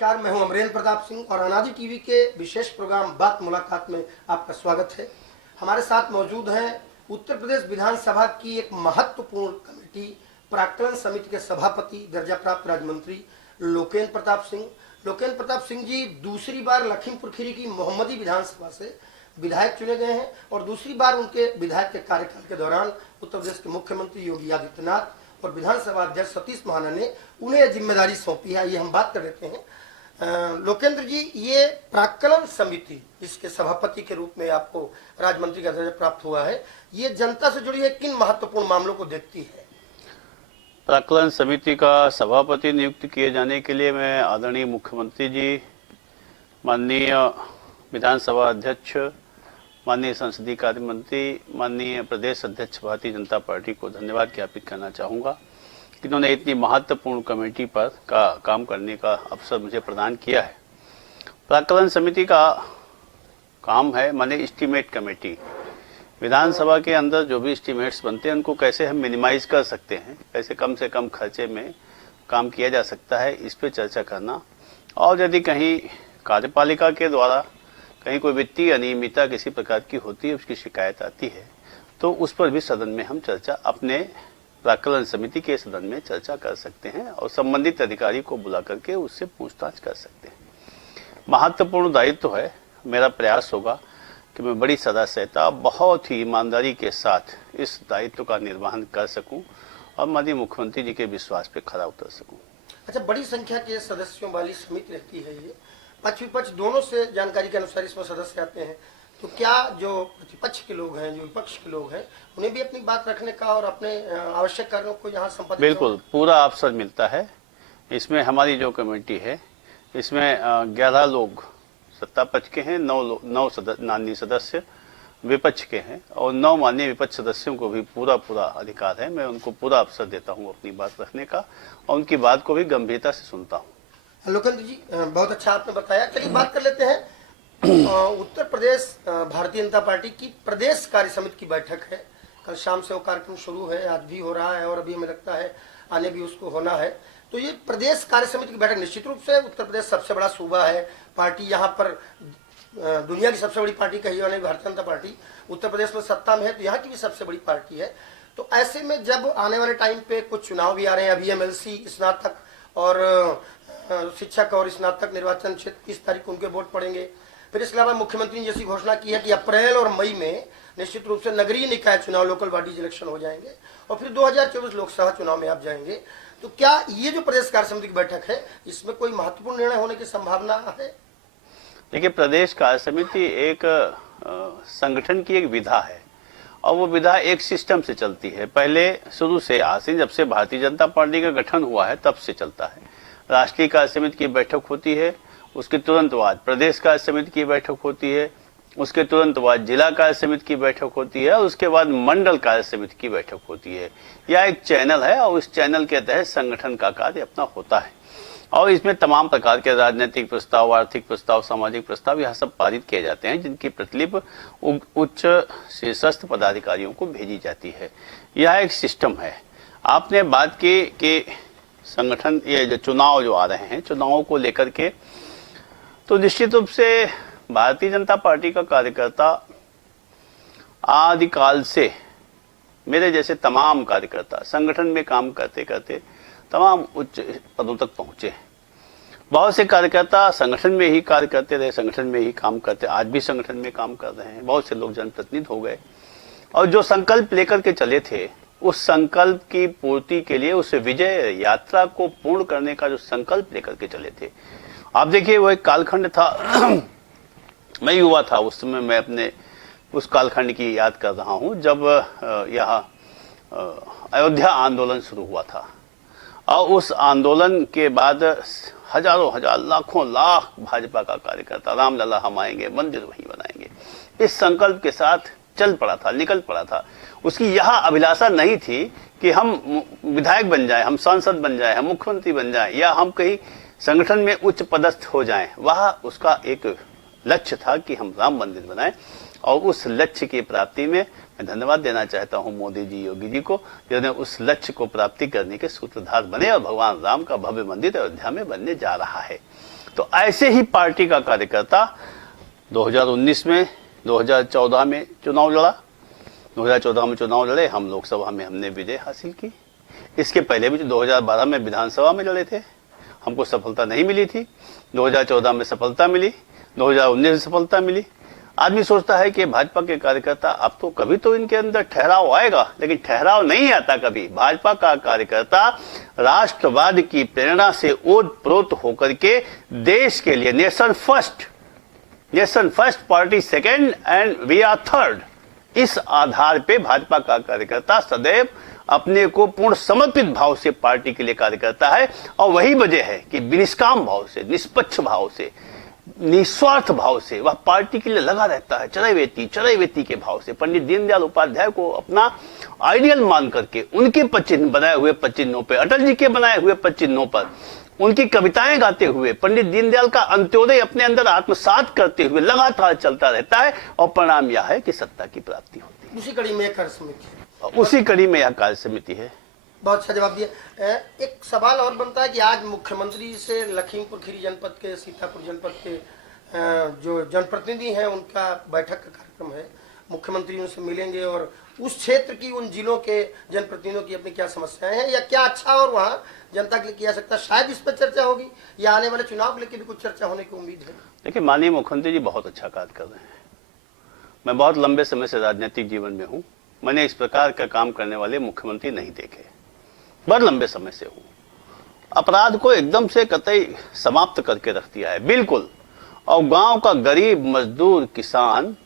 नमस्कार, मैं हूं अमरेंद्र प्रताप सिंह और अनादि टीवी के विशेष प्रोग्राम बात मुलाकात में आपका स्वागत है। हमारे साथ मौजूद हैं उत्तर प्रदेश विधानसभा की एक महत्वपूर्ण कमेटी प्राक्कलन समिति के सभापति दर्जा प्राप्त राज्य मंत्री लोकेन्द्र प्रताप सिंह। लोकेन्द्र प्रताप सिंह जी दूसरी बार लखीमपुर खीरी की मोहम्मदी विधानसभा से विधायक चुने गए हैं और दूसरी बार उनके विधायक के कार्यकाल के दौरान उत्तर प्रदेश के मुख्यमंत्री योगी आदित्यनाथ और विधानसभा अध्यक्ष सतीश महाना ने उन्हें यह जिम्मेदारी सौंपी है। ये हम बात कर लेते हैं। लोकेन्द्र जी, ये प्राक्कलन समिति इसके सभापति के रूप में आपको राज्य मंत्री का दर्जा प्राप्त हुआ है, ये जनता से जुड़ी है किन महत्वपूर्ण मामलों को देखती है? प्राक्कलन समिति का सभापति नियुक्त किए जाने के लिए मैं आदरणीय मुख्यमंत्री जी, माननीय विधानसभा अध्यक्ष, माननीय संसदीय कार्य मंत्री, माननीय प्रदेश अध्यक्ष भारतीय जनता पार्टी को धन्यवाद ज्ञापित करना चाहूँगा कि इन्होंने इतनी महत्वपूर्ण कमेटी पर काम करने का अवसर मुझे प्रदान किया है। प्राक्कलन समिति का काम है माने एस्टीमेट कमेटी। विधानसभा के अंदर जो भी एस्टीमेट्स बनते हैं उनको कैसे हम मिनिमाइज कर सकते हैं, कैसे कम से कम खर्चे में काम किया जा सकता है, इस पर चर्चा करना। और यदि कहीं कार्यपालिका के द्वारा कहीं कोई वित्तीय अनियमितता किसी प्रकार की होती है, उसकी शिकायत आती है, तो उस पर भी सदन में हम चर्चा अपने प्राक्कलन समिति के सदन में चर्चा कर सकते हैं और संबंधित अधिकारी को बुला करके उससे पूछताछ कर सकते हैं। महत्वपूर्ण दायित्व है। मेरा प्रयास होगा कि मैं बड़ी सदास्यता, बहुत ही ईमानदारी के साथ इस दायित्व का निर्वहन कर सकूं और माननीय मुख्यमंत्री जी के विश्वास पे खरा उतर सकूं। अच्छा, बड़ी संख्या के सदस्यों वाली समिति रहती है ये, पक्ष विपक्ष दोनों से जानकारी के अनुसार इसमें सदस्य आते हैं, तो क्या जो प्रतिपक्ष के लोग हैं, जो विपक्ष के लोग हैं, उन्हें भी अपनी बात रखने का और अपने आवश्यक कार्यों को यहाँ संपादित बिल्कुल पूरा अवसर मिलता है। इसमें हमारी जो कमेटी है इसमें 11 लोग सत्ता पक्ष के हैं, 9 माननीय सदस्य विपक्ष के हैं और 9 माननीय विपक्ष सदस्यों को भी पूरा अधिकार है। मैं उनको पूरा अवसर देता हूँ अपनी बात रखने का और उनकी बात को भी गंभीरता से सुनता हूँ। लोकेन्द्र जी, बहुत अच्छा आपने बताया। चलिए बात कर लेते हैं। उत्तर प्रदेश भारतीय जनता पार्टी की प्रदेश कार्य समिति की बैठक है। कल शाम से वो कार्यक्रम शुरू है, आज भी हो रहा है और अभी हमें लगता है आने भी उसको होना है। तो ये प्रदेश कार्य समिति की बैठक निश्चित रूप से उत्तर प्रदेश सबसे बड़ा सूबा है, पार्टी यहाँ पर दुनिया की सबसे बड़ी पार्टी कही जाने भारतीय जनता पार्टी उत्तर प्रदेश में सत्ता में है, तो यहाँ की भी सबसे बड़ी पार्टी है। तो ऐसे में जब आने वाले टाइम पे कुछ चुनाव भी आ रहे हैं, अभी MLC स्नातक और शिक्षक और स्नातक निर्वाचन क्षेत्र 30 तारीख को उनके वोट पड़ेंगे। फिर इसके अलावा मुख्यमंत्री ने जैसी घोषणा की है कि अप्रैल और मई में निश्चित रूप से नगरीय निकाय चुनाव, लोकल बॉडीज इलेक्शन हो जाएंगे और फिर 2024 लोकसभा चुनाव में आप जाएंगे। तो क्या ये जो प्रदेश कार्य समिति की बैठक है, इसमें कोई महत्वपूर्ण निर्णय होने की संभावना है? देखिए, प्रदेश कार्य समिति एक संगठन की एक विधा है और वो विधा एक सिस्टम से चलती है। पहले शुरू से आज से जब से भारतीय जनता पार्टी का गठन हुआ है तब से चलता है। राष्ट्रीय कार्य समिति की बैठक होती है, उसके तुरंत बाद प्रदेश कार्य समिति की बैठक होती है, उसके तुरंत बाद जिला कार्य समिति की बैठक होती है और उसके बाद मंडल कार्य समिति की बैठक होती है। यह एक चैनल है और उस चैनल के तहत संगठन का कार्य अपना होता है और इसमें तमाम प्रकार के राजनीतिक प्रस्ताव, आर्थिक प्रस्ताव, सामाजिक प्रस्ताव यह सब पारित किए जाते हैं, जिनकी प्रतिलिपि उच्च शीर्षस्थ पदाधिकारियों को भेजी जाती है। यह एक सिस्टम है। आपने बात की कि संगठन ये जो चुनाव जो आ रहे हैं, चुनावों को लेकर के तो निश्चित रूप से भारतीय जनता पार्टी का कार्यकर्ता आदिकाल से मेरे जैसे तमाम कार्यकर्ता संगठन में काम करते करते तमाम उच्च पदों तक पहुंचे। बहुत से कार्यकर्ता संगठन में ही कार्य करते रहे, संगठन में ही काम करते, आज भी संगठन में काम कर रहे हैं। बहुत से लोग जनप्रतिनिधि हो गए और जो संकल्प लेकर के चले थे, उस संकल्प की पूर्ति के लिए, उस विजय यात्रा को पूर्ण करने का जो संकल्प लेकर के चले थे। आप देखिए, वो एक कालखंड था मैं युवा था उस समय, मैं अपने उस कालखंड की याद कर रहा हूं जब यहाँ अयोध्या आंदोलन शुरू हुआ था और उस आंदोलन के बाद हजारों हजार, लाखों लाख भाजपा का कार्यकर्ता रामलला हम आएंगे, मंदिर वहीं बनाएंगे, इस संकल्प के साथ चल पड़ा था, निकल पड़ा था। उसकी यह अभिलाषा नहीं थी कि हम विधायक बन जाएं, हम सांसद बन जाएं, हम मुख्यमंत्री बन जाएं या हम कहीं संगठन में उच्च पदस्थ हो जाएं। वह उसका एक लक्ष्य था कि हम राम मंदिर बनाएं और उस लक्ष्य की प्राप्ति में मैं धन्यवाद देना चाहता हूं मोदी जी, योगी जी को, जिन्होंने उस लक्ष्य को प्राप्ति करने के सूत्रधार बने और भगवान राम का भव्य मंदिर अयोध्या में बनने जा रहा है। तो ऐसे ही पार्टी का कार्यकर्ता 2019 में 2014 में चुनाव लड़ा, 2014 में चुनाव लड़े, हम लोकसभा में हमने विजय हासिल की। इसके पहले भी 2012 में विधानसभा में लड़े थे, हमको सफलता नहीं मिली थी। 2014 में सफलता मिली, 2019 में सफलता मिली। आदमी सोचता है कि भाजपा के कार्यकर्ता अब तो कभी तो इनके अंदर ठहराव आएगा, लेकिन ठहराव नहीं आता कभी। भाजपा का कार्यकर्ता राष्ट्रवाद की प्रेरणा से ओतप्रोत होकर के देश के लिए nation first party second and we are third, इस आधार पे भाजपा का कार्यकर्ता सदैव अपने को पूर्ण समर्पित भाव से पार्टी के लिए कार्य करता है। और वही वजह है कि निष्काम भाव से, निष्पक्ष भाव से, निस्वार्थ भाव से वह पार्टी के लिए लगा रहता है, चरैवेती के भाव से। पंडित दीनदयाल उपाध्याय को अपना आइडियल मान करके उनके पदचिन्ह बनाए हुए पदचिन्हों पे, अटल जी के बनाए हुए पदचिन्हों पर उनकी कविताएं गाते हुए पंडित दीनदयाल का अंत्योदय अपने अंदर आत्मसात करते हुए लगातार चलता रहता है, और परिणाम यह है कि सत्ता की प्राप्ति होती है। उसी कड़ी में कार्य समिति है, उसी कड़ी में यह कार्य समिति है। बहुत अच्छा जवाब दिया। एक सवाल और बनता है कि आज मुख्यमंत्री से लखीमपुर खीरी जनपद के, सीतापुर जनपद के जो जनप्रतिनिधि हैं उनका बैठक का कार्यक्रम है। मुख्यमंत्री उनसे मिलेंगे और उस क्षेत्र की, उन जिलों के जनप्रतिनिधियों की अपनी क्या समस्याएं हैं या क्या अच्छा और वहाँ जनता के लिए किया सकता है, शायद इस पर चर्चा होगी, या आने वाले चुनाव को लेकर भी कुछ चर्चा होने की उम्मीद है। देखिए, माननीय मुख्यमंत्री जी बहुत अच्छा कार्य कर रहे हैं। मैं बहुत लंबे समय से राजनीतिक जीवन में हूँ, मैंने इस प्रकार का काम करने वाले मुख्यमंत्री नहीं देखे, बहुत लंबे समय से हूँ। अपराध को एकदम से कतई समाप्त करके रख दिया है, बिल्कुल। और गांव का गरीब मजदूर किसान,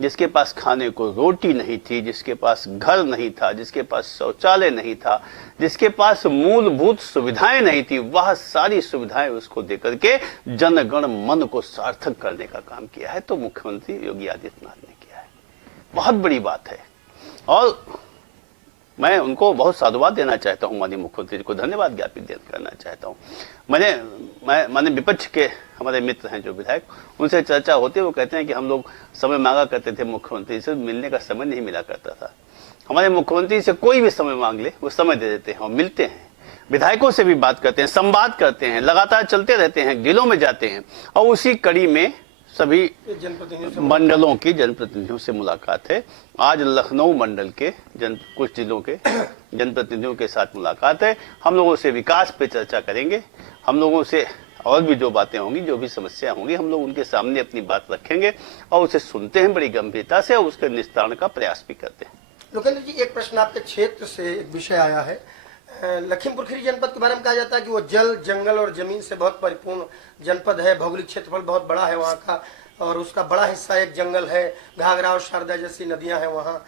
जिसके पास खाने को रोटी नहीं थी, जिसके पास घर नहीं था, जिसके पास शौचालय नहीं था, जिसके पास मूलभूत सुविधाएं नहीं थी, वह सारी सुविधाएं उसको देकर के जनगण मन को सार्थक करने का काम किया है। तो मुख्यमंत्री योगी आदित्यनाथ ने किया है, बहुत बड़ी बात है। और मैं उनको बहुत साधुवाद देना चाहता हूं, माननीय मुख्यमंत्री जी को धन्यवाद ज्ञापित करना चाहता हूं। मैंने विपक्ष के हमारे मित्र हैं जो विधायक, उनसे चर्चा होती है, वो कहते हैं कि हम लोग समय मांगा करते थे, मुख्यमंत्री से मिलने का समय नहीं मिला करता था। हमारे मुख्यमंत्री से कोई भी समय मांग ले, वो समय दे देते हैं और मिलते हैं, विधायकों से भी बात करते हैं, संवाद करते हैं, लगातार चलते रहते हैं, जिलों में जाते हैं। और उसी कड़ी में सभी मंडलों की जनप्रतिनिधियों से मुलाकात है। आज लखनऊ मंडल के कुछ जिलों के जनप्रतिनिधियों के साथ मुलाकात है। हम लोगों से विकास पे चर्चा करेंगे, हम लोगों से और भी जो बातें होंगी, जो भी समस्या होंगी, हम लोग उनके सामने अपनी बात रखेंगे और उसे सुनते हैं बड़ी गंभीरता से और उसके निस्तारण का प्रयास भी करते हैं। लोकेंद्र जी, एक प्रश्न आपके क्षेत्र से एक विषय आया है। लखीमपुर खीरी जनपद के बारे में कहा जाता है कि वो जल, जंगल और जमीन से बहुत परिपूर्ण जनपद है। भौगोलिक क्षेत्रफल बहुत बड़ा है वहाँ का, और उसका बड़ा हिस्सा एक जंगल है, घाघरा और शारदा जैसी नदियां हैं वहाँ।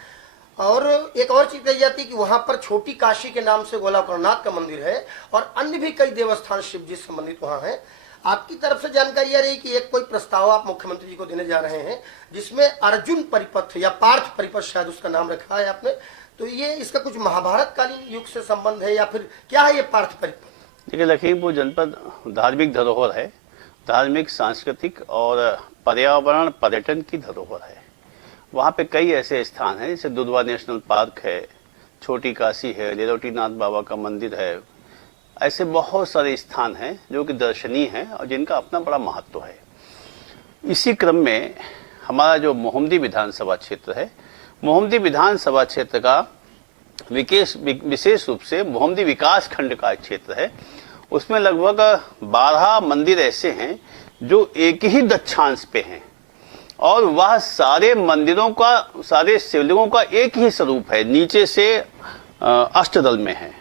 और एक और चीज कही जाती है कि वहाँ पर छोटी काशी के नाम से गोलाकरनाथ का मंदिर है, और अन्य भी कई देवस्थान शिव जी से संबंधित वहाँ है। आपकी तरफ से जानकारी आ रही कि एक कोई प्रस्ताव आप मुख्यमंत्री जी को देने जा रहे हैं, जिसमें अर्जुन परिपथ या पार्थ परिपथ शायद उसका नाम रखा है आपने, तो ये इसका कुछ महाभारत कालीन युग से संबंध है या फिर क्या है ये पार्थ परिपथ? देखिए, लखीमपुर जनपद धार्मिक धरोहर है, धार्मिक, सांस्कृतिक और पर्यावरण पर्यटन की धरोहर है। वहाँ पे कई ऐसे स्थान हैं, जैसे दुधवा नेशनल पार्क है, छोटी काशी है, लीलोटीनाथ बाबा का मंदिर है। ऐसे बहुत सारे स्थान हैं जो कि दर्शनीय हैं और जिनका अपना बड़ा महत्व है। इसी क्रम में हमारा जो मोहम्मदी विधानसभा क्षेत्र है, मोहम्मदी विधानसभा क्षेत्र का विशेष रूप से मोहम्मदी विकास खंड का क्षेत्र है। उसमें लगभग 12 मंदिर ऐसे हैं जो एक ही दक्षांश पे हैं, और वह सारे मंदिरों का, सारे शिवलिंगों का एक ही स्वरूप है। नीचे से अष्टदल में है,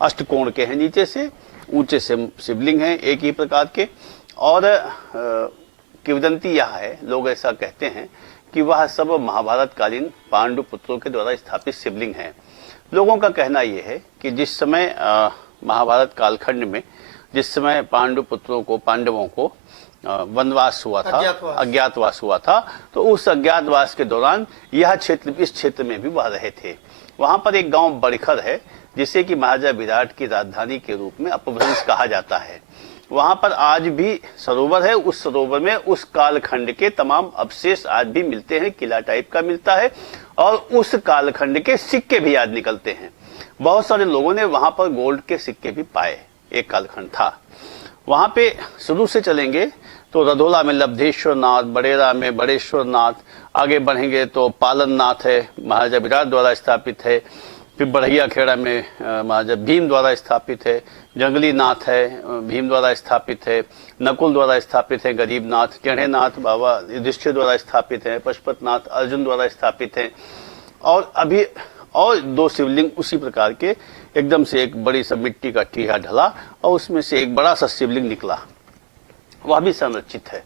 अष्टकोण के हैं, नीचे से ऊंचे से शिवलिंग हैं एक ही प्रकार के। और किंवदंती यह है, लोग ऐसा कहते हैं कि वह सब महाभारत कालीन पांडु पुत्रों के द्वारा स्थापित शिवलिंग हैं। लोगों का कहना यह है कि जिस समय महाभारत कालखंड में, जिस समय पांडु पुत्रों को, पांडवों को वनवास हुआ था, अज्ञातवास हुआ था, तो उस अज्ञातवास के दौरान यह क्षेत्र, इस क्षेत्र में भी वह रहे थे। वहां पर एक गांव बड़खर है, जिसे कि महाराजा विराट की राजधानी के रूप में अपभ्रंश कहा जाता है। वहां पर आज भी सरोवर है, उस सरोवर में उस कालखंड के तमाम अवशेष आज भी मिलते हैं, किला टाइप का मिलता है, और उस कालखंड के सिक्के भी आज निकलते हैं। बहुत सारे लोगों ने वहां पर गोल्ड के सिक्के भी पाए, एक कालखंड था। वहां पे शुरू से चलेंगे तो रधोला में लब्धेश्वर नाथ, बड़ेरा में बड़ेश्वर नाथ, आगे बढ़ेंगे तो पालन नाथ है, महाराजा विराट द्वारा स्थापित है। फिर बढ़िया खेड़ा में महाराजा भीम द्वारा स्थापित है। जंगली नाथ है, भीम द्वारा स्थापित है। नकुल द्वारा स्थापित है गरीब नाथ। टेढ़े नाथ बाबा युधिष्ठिर द्वारा स्थापित है। पशुपत नाथ अर्जुन द्वारा स्थापित है। और अभी और 2 शिवलिंग उसी प्रकार के एकदम से एक बड़ी सा मिट्टी का टीहा ढला और उसमें से एक बड़ा सा शिवलिंग निकला, वह भी संरक्षित है।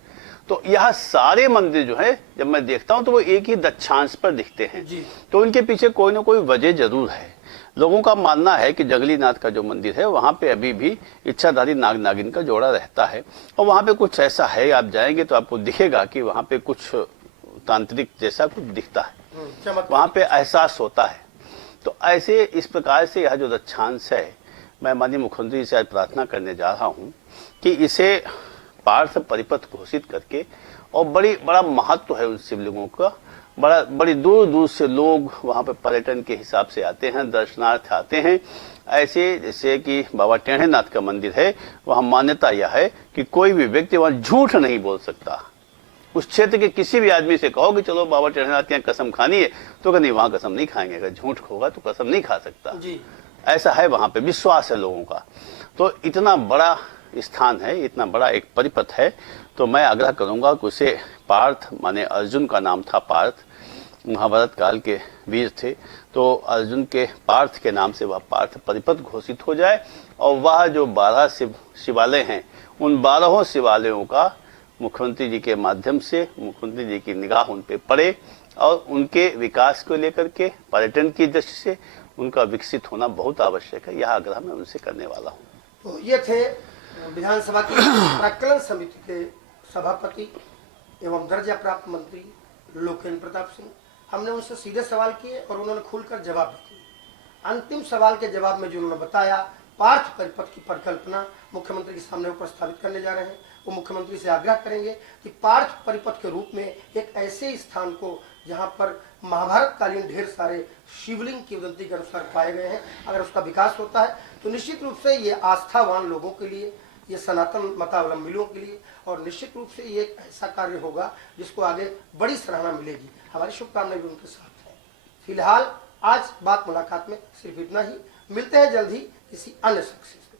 तो यह सारे मंदिर जो है जब मैं देखता हूं तो वो एक ही दक्षांश पर दिखते हैं। तो इनके पीछे कोई ना कोई वजह जरूर है। लोगों का मानना है कि जंगली नाथ का जो मंदिर है वहां पे अभी भी इच्छाधारी नाग नागिन का जोड़ा रहता है और वहां पे कुछ ऐसा है, आप जाएंगे तो आपको दिखेगा कि वहां पे कुछ तांत्रिक जैसा कुछ दिखता है, वहां पे एहसास होता है। तो ऐसे इस प्रकार से यह जो दक्षांश है, मैं माननीय मुख्यमंत्री से आज प्रार्थना करने जा रहा हूं कि इसे पार्थ परिपथ घोषित करके, और बड़ा महत्व है उन शिवलिंगों का, बड़ी दूर दूर से लोग वहां पर पर्यटन के हिसाब से आते हैं, दर्शनार्थ आते हैं। ऐसे जैसे कि बाबा टेढ़े नाथ का मंदिर है, वहां मान्यता यह है कि कोई भी व्यक्ति वहां झूठ नहीं बोल सकता। उस क्षेत्र के किसी भी आदमी से कहो कि चलो बाबा टेढ़े नाथ की यहाँ कसम खानी है, तो नहीं, वहां कसम नहीं खाएंगे। अगर झूठ होगा तो कसम नहीं खा सकता जी। ऐसा है, वहां पे विश्वास है लोगों का। तो इतना बड़ा स्थान है, इतना बड़ा एक परिपथ है, तो मैं आग्रह करूंगा कि उसे पार्थ, माने अर्जुन का नाम था पार्थ, महाभारत काल के वीर थे, तो अर्जुन के पार्थ के नाम से वह पार्थ परिपथ घोषित हो जाए। और वह जो 12 शिवालय हैं, उन 12 शिवालयों का मुख्यमंत्री जी के माध्यम से मुख्यमंत्री जी की निगाह उन पे पड़े और उनके विकास को लेकर के, पर्यटन की दृष्टि से उनका विकसित होना बहुत आवश्यक है। यह आग्रह मैं उनसे करने वाला हूँ। तो ये थे विधानसभा की प्राक्कलन समिति के सभापति एवं दर्जा प्राप्त मंत्री लोकेन्द्र प्रताप सिंह। हमने उनसे सीधे सवाल किए और उन्होंने खुलकर जवाब भी दिए। अंतिम सवाल के जवाब में जो उन्होंने बताया, पार्थ परिपथ की परिकल्पना मुख्यमंत्री के सामने प्रस्तावित करने जा रहे हैं। वो मुख्यमंत्री से आग्रह करेंगे कि पार्थ परिपथ के रूप में एक ऐसे स्थान को जहां पर महाभारत कालीन ढेर सारे शिवलिंग की वदंती के अनुसार पाए गए हैं, अगर उसका विकास होता है तो निश्चित रूप से ये आस्थावान लोगों के लिए, ये सनातन मतावलंबियों के लिए, और निश्चित रूप से ये एक ऐसा कार्य होगा जिसको आगे बड़ी सराहना मिलेगी। हमारी शुभकामनाएं भी उनके साथ है। फिलहाल आज बात मुलाकात में सिर्फ इतना ही। मिलते हैं जल्द ही किसी अन्य शख्स से।